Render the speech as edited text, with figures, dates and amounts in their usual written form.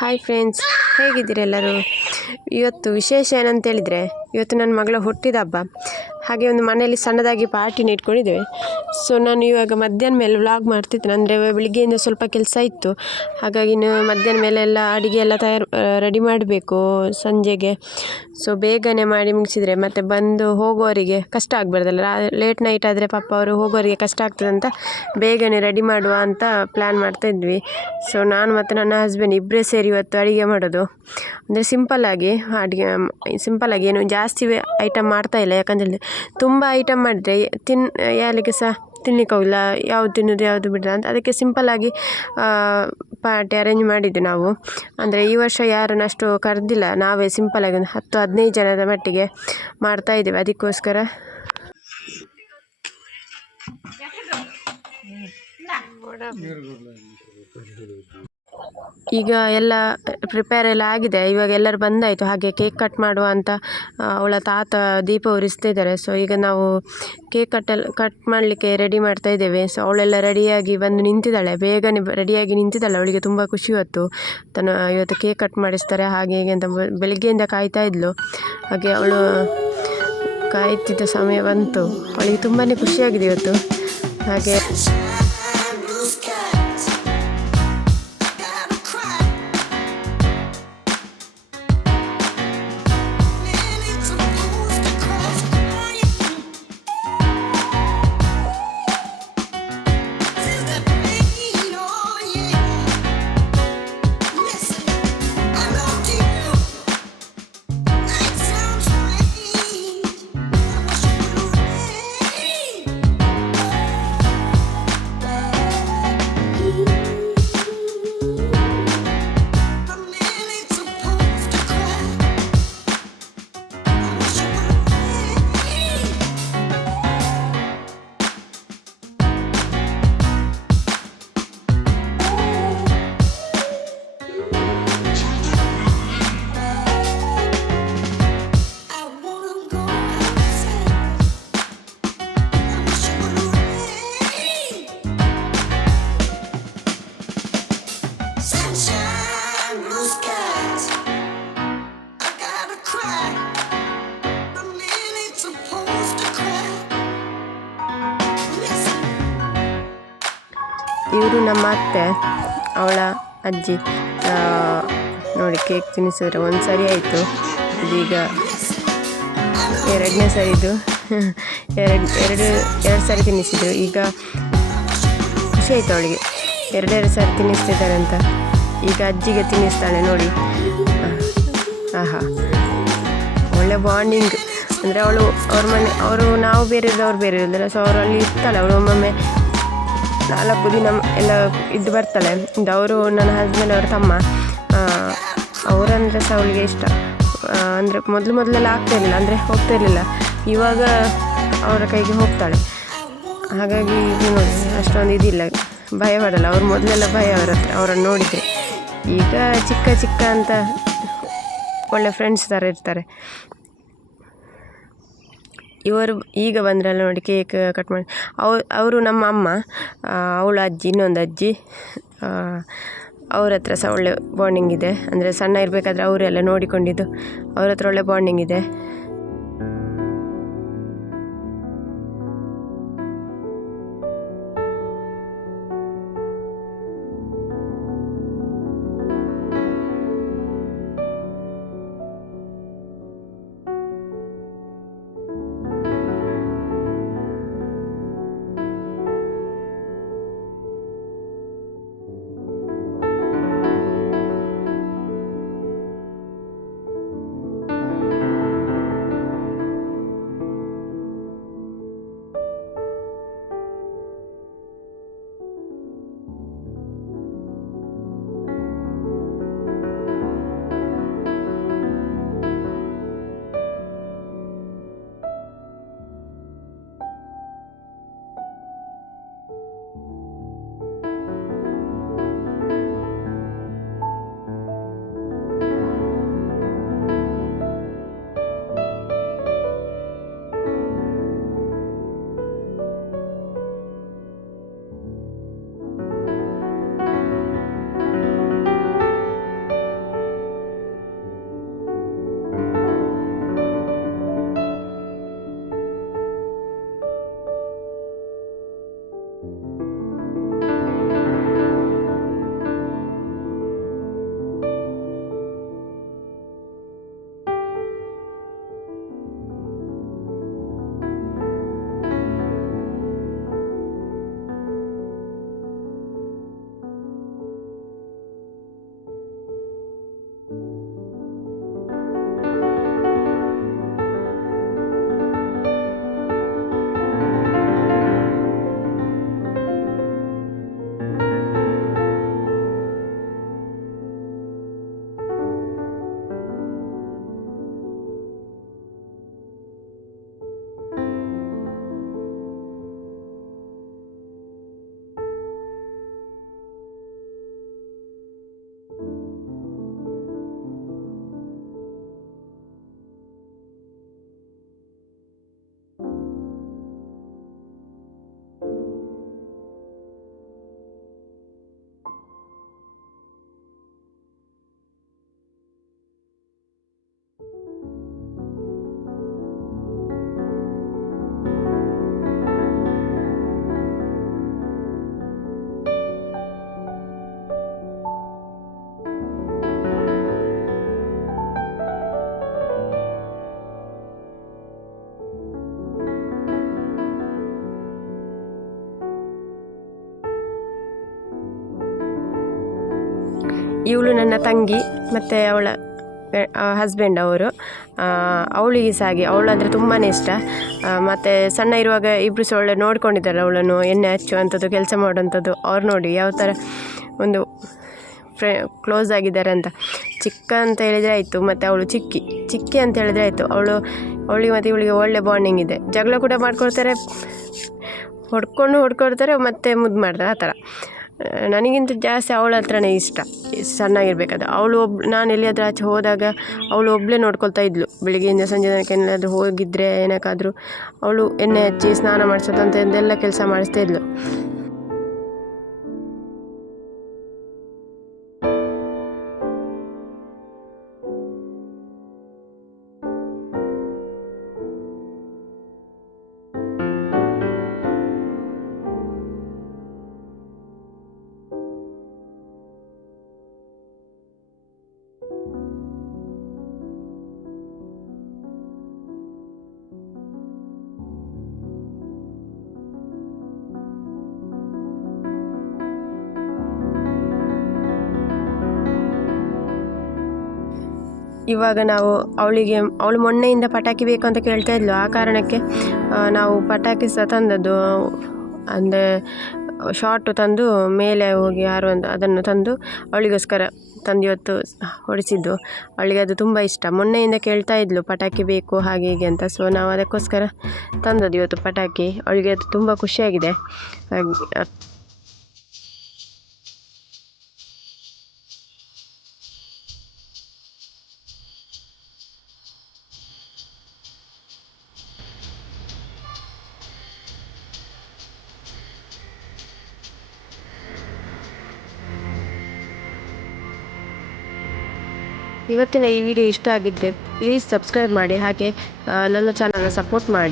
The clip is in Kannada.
ಹಾಯ್ ಫ್ರೆಂಡ್ಸ್, ಹೇಗಿದ್ದೀರಿ ಎಲ್ಲರೂ? ಇವತ್ತು ವಿಶೇಷ ಏನಂತ ಹೇಳಿದರೆ, ಇವತ್ತು ನನ್ನ ಮಗಳ ಹುಟ್ಟಿದ ಹಬ್ಬ. ಹಾಗೆ ಒಂದು ಮನೆಯಲ್ಲಿ ಸಣ್ಣದಾಗಿ ಪಾರ್ಟಿನ ಇಟ್ಕೊಂಡಿದ್ದೇವೆ. ಸೊ ನಾನು ಇವಾಗ ಮಧ್ಯಾಹ್ನ ಮೇಲೆ ವ್ಲಾಗ್ ಮಾಡ್ತಿದ್ದೇನೆ. ಅಂದರೆ ಬೆಳಿಗ್ಗೆಯಿಂದ ಸ್ವಲ್ಪ ಕೆಲಸ ಇತ್ತು, ಹಾಗಾಗಿ ಮಧ್ಯಾಹ್ನ ಮೇಲೆ ಎಲ್ಲ ಅಡುಗೆ ಎಲ್ಲ ರೆಡಿ ಮಾಡಬೇಕು ಸಂಜೆಗೆ. ಸೊ ಬೇಗನೆ ಮಾಡಿ ಮುಗಿಸಿದರೆ ಮತ್ತು ಬಂದು ಹೋಗೋರಿಗೆ ಕಷ್ಟ ಆಗಬಾರ್ದಲ್ಲ. ಲೇಟ್ ನೈಟ್ ಆದರೆ ಪಾಪ ಅವರು ಹೋಗೋರಿಗೆ ಕಷ್ಟ ಆಗ್ತದೆ ಅಂತ ಬೇಗನೆ ರೆಡಿ ಮಾಡುವ ಅಂತ ಪ್ಲ್ಯಾನ್ ಮಾಡ್ತಾಯಿದ್ವಿ. ಸೊ ನಾನು ಮತ್ತು ನನ್ನ ಹಸ್ಬೆಂಡ್ ಇಬ್ಬರೇ ಸೇರಿ ಇವತ್ತು ಅಡುಗೆ ಮಾಡೋದು. ಅಂದರೆ ಸಿಂಪಲ್ಲಾಗಿ ಏನು ಜಾಸ್ತಿ ಐಟಮ್ ಮಾಡ್ತಾಯಿಲ್ಲ. ಯಾಕಂತೇಳಿದ್ರೆ ತುಂಬ ಐಟಮ್ ಮಾಡಿದ್ರೆ ಯಾರಿಗೆ ಸಹ ತಿನ್ನಲಿಕ್ಕಾಗಿಲ್ಲ, ಯಾವುದು ತಿನ್ನೋದು ಯಾವುದು ಬಿಡೋದು ಅಂತ. ಅದಕ್ಕೆ ಸಿಂಪಲ್ಲಾಗಿ ಪಾರ್ಟಿ ಅರೇಂಜ್ ಮಾಡಿದ್ದು ನಾವು. ಅಂದರೆ ಈ ವರ್ಷ ಯಾರನ್ನು ಅಷ್ಟು ಕರೆದಿಲ್ಲ, ನಾವೇ ಸಿಂಪಲ್ಲಾಗಿ ಒಂದು 10-15 ಜನದ ಮಟ್ಟಿಗೆ ಮಾಡ್ತಾಯಿದ್ದೇವೆ. ಅದಕ್ಕೋಸ್ಕರ ಈಗ ಎಲ್ಲ ಪ್ರಿಪೇರ್ ಎಲ್ಲ ಆಗಿದೆ. ಇವಾಗ ಎಲ್ಲರೂ ಬಂದಾಯಿತು. ಹಾಗೆ ಕೇಕ್ ಕಟ್ ಮಾಡುವ ಅಂತ ಅವಳ ತಾತ ದೀಪ ಉರಿಸ್ತಿದ್ದಾರೆ. ಸೊ ಈಗ ನಾವು ಕೇಕ್ ಕಟ್ ಮಾಡಲಿಕ್ಕೆ ರೆಡಿ ಮಾಡ್ತಾ ಇದ್ದೇವೆ. ಸೊ ಅವಳೆಲ್ಲ ರೆಡಿಯಾಗಿ ಬಂದು ನಿಂತಿದ್ದಾಳೆ, ಬೇಗನೆ ರೆಡಿಯಾಗಿ ನಿಂತಿದ್ದಾಳೆ. ಅವಳಿಗೆ ತುಂಬ ಖುಷಿ ಇವತ್ತು ಕೇಕ್ ಕಟ್ ಮಾಡಿಸ್ತಾರೆ ಹಾಗೆ ಹೀಗೆ ಅಂತ ಬೆಳಿಗ್ಗೆಯಿಂದ ಕಾಯ್ತಾ ಇದ್ಲು. ಹಾಗೆ ಅವಳು ಕಾಯ್ತಿದ್ದ ಸಮಯ ಬಂತು. ಅವಳಿಗೆ ತುಂಬಾ ಖುಷಿಯಾಗಿದೆ ಇವತ್ತು. ಹಾಗೆ ಇವರು ನಮ್ಮ ಅತ್ತೆ, ಅವಳ ಅಜ್ಜಿ. ನೋಡಿ, ಕೇಕ್ ತಿನ್ನಿಸಿದ್ರೆ ಒಂದು ಸರಿ ಆಯಿತು, ಇದೀಗ ಎರಡನೇ ಸರಿದು ಎರಡು ಸರಿ ತಿನ್ನಿಸಿದ್ರು. ಈಗ ಖುಷಿ ಆಯಿತು ಅವಳಿಗೆ, ಎರಡೆರಡು ಸರಿ ತಿನ್ನಿಸ್ತಿದ್ದಾರೆ ಅಂತ. ಈಗ ಅಜ್ಜಿಗೆ ತಿನ್ನಿಸ್ತಾಳೆ ನೋಡಿ. ಆಹಾ, ಒಳ್ಳೆ ಬಾಂಡಿಂಗ್. ಅಂದರೆ ಅವರು ನಾವು ಬೇರೆ ಇರೋದು, ಅವ್ರು ಬೇರೆ ಇರೋದಿಲ್ಲ. ಸೊ ಅವರಲ್ಲಿ ಇರ್ತಾಳೆ ಅವಳು. ಒಮ್ಮೊಮ್ಮೆ 4 ದಿನ ಎಲ್ಲ ಇದ್ದು ಬರ್ತಾಳೆ. ಅವರು ನನ್ನ ಹಸ್ಬೆಂಡ್ ಅವರ ತಮ್ಮ, ಅವರಂದರೆ ಸಹ ಅವಳಿಗೆ ಇಷ್ಟ. ಅಂದರೆ ಮೊದಲೆಲ್ಲ ಆಗ್ತಾಯಿರಲಿಲ್ಲ, ಅಂದರೆ ಹೋಗ್ತಾಯಿರಲಿಲ್ಲ. ಇವಾಗ ಅವರ ಕೈಗೆ ಹೋಗ್ತಾಳೆ. ಹಾಗಾಗಿ ನೋಡಿ, ಅಷ್ಟೊಂದು ಇದಿಲ್ಲ, ಭಯ ಪಡಲ್ಲ. ಅವ್ರು ಮೊದಲೆಲ್ಲ ಭಯ ಅವರ ಹತ್ರ, ಅವರನ್ನು ನೋಡಿದರೆ. ಈಗ ಚಿಕ್ಕ ಅಂತ ಒಳ್ಳೆ ಫ್ರೆಂಡ್ಸ್ ಥರ ಇರ್ತಾರೆ. ಇವರು ಈಗ ಬಂದ್ರಲ್ಲ ನೋಡಿ, ಕೇಕ್ ಕಟ್ ಮಾಡಿ. ಅವರು ನಮ್ಮ ಅಮ್ಮ, ಅವಳ ಅಜ್ಜಿ, ಇನ್ನೊಂದು ಅಜ್ಜಿ. ಅವ್ರ ಹತ್ರ ಸಹ ಒಳ್ಳೆ ಬಾಂಡಿಂಗ್ ಇದೆ. ಅಂದರೆ ಸಣ್ಣ ಇರಬೇಕಾದ್ರೆ ಅವರೆಲ್ಲ ನೋಡಿಕೊಂಡಿದ್ದು, ಅವ್ರ ಹತ್ರ ಒಳ್ಳೆ ಬಾಂಡಿಂಗ್ ಇದೆ. ಇವಳು ನನ್ನ ತಂಗಿ ಮತ್ತು ಅವಳ ಹಸ್ಬೆಂಡ್ ಅವರು. ಅವಳಿಗೆ ಸಹ ಹಾಗೆ, ಅವಳು ಅಂದರೆ ತುಂಬಾ ಇಷ್ಟ. ಮತ್ತು ಸಣ್ಣ ಇರುವಾಗ ಇಬ್ಬರು ಸಹ ಒಳ್ಳೆ ನೋಡ್ಕೊಂಡಿದ್ದಾರೆ ಅವಳನ್ನು, ಎಣ್ಣೆ ಹಚ್ಚುವಂಥದ್ದು, ಕೆಲಸ ಮಾಡುವಂಥದ್ದು. ಅವ್ರು ನೋಡಿ ಯಾವ ಥರ ಒಂದು ಕ್ಲೋಸ್ ಆಗಿದ್ದಾರೆ ಅಂತ. ಚಿಕ್ಕ ಅಂತ ಹೇಳಿದರೆ ಆಯಿತು, ಮತ್ತು ಅವಳು ಚಿಕ್ಕಿ ಅಂತ ಹೇಳಿದರೆ ಆಯಿತು. ಅವಳಿಗೆ ಮತ್ತು ಇವಳಿಗೆ ಒಳ್ಳೆ ಬಾಂಡಿಂಗ್ ಇದೆ. ಜಗಳ ಕೂಡ ಮಾಡ್ಕೊಳ್ತಾರೆ, ಹೊಡ್ಕೊಳ್ತಾರೆ, ಮತ್ತು ಮುದ್ದು ಮಾಡ್ತಾರೆ, ಆ ಥರ. ನನಗಿಂತ ಜಾಸ್ತಿ ಅವಳ ಹತ್ರನೇ ಇಷ್ಟ ಸಣ್ಣಾಗಿರ್ಬೇಕಾದ್ರೆ. ನಾನು ಎಲ್ಲಿಯಾದರೂ ಆಚೆ ಹೋದಾಗ ಅವಳು ಒಬ್ಬಳೇ ನೋಡ್ಕೊಳ್ತಾ ಇದ್ಲು. ಬೆಳಿಗ್ಗೆಯಿಂದ ಸಂಜೆ ತನಕ ಏನಾದರೂ ಹೋಗಿದ್ದರೆ ಏನಕ್ಕಾದರೂ ಅವಳು ಎಣ್ಣೆ ಹಚ್ಚಿ ಸ್ನಾನ ಮಾಡಿಸೋದು ಅಂತ ಇದೆಲ್ಲ ಕೆಲಸ ಮಾಡಿಸ್ತಾ ಇದ್ಲು. ಇವಾಗ ಅವಳು ಮೊನ್ನೆಯಿಂದ ಪಟಾಕಿ ಬೇಕು ಅಂತ ಕೇಳ್ತಾ ಇದ್ಲು. ಆ ಕಾರಣಕ್ಕೆ ನಾವು ಪಟಾಕಿ ಸಹ ತಂದದ್ದು, ಅಂದರೆ ಶಾರ್ಟು ತಂದು ಮೇಲೆ ಹೋಗಿ ಅದನ್ನು ತಂದು ಅವಳಿಗೋಸ್ಕರ ತಂದು ಇವತ್ತು ಹೊಡಿಸಿದ್ದು. ಅವಳಿಗೆ ಅದು ತುಂಬ ಇಷ್ಟ. ಮೊನ್ನೆಯಿಂದ ಕೇಳ್ತಾ ಇದ್ಲು ಪಟಾಕಿ ಬೇಕು ಹಾಗೆ ಹೀಗೆ ಅಂತ. ಸೊ ನಾವು ಅದಕ್ಕೋಸ್ಕರ ತಂದದ್ದು ಇವತ್ತು ಪಟಾಕಿ. ಅವಳಿಗೆ ಅದು ತುಂಬ ಖುಷಿಯಾಗಿದೆ. ಇವತ್ತಿನ ಈ ವಿಡಿಯೋ ಇಷ್ಟ ಆಗಿದ್ದರೆ ಪ್ಲೀಸ್ ಸಬ್ಸ್ಕ್ರೈಬ್ ಮಾಡಿ, ಹಾಗೆ ನನ್ನ ಚಾನಲ್ನ ಸಪೋರ್ಟ್ ಮಾಡಿ.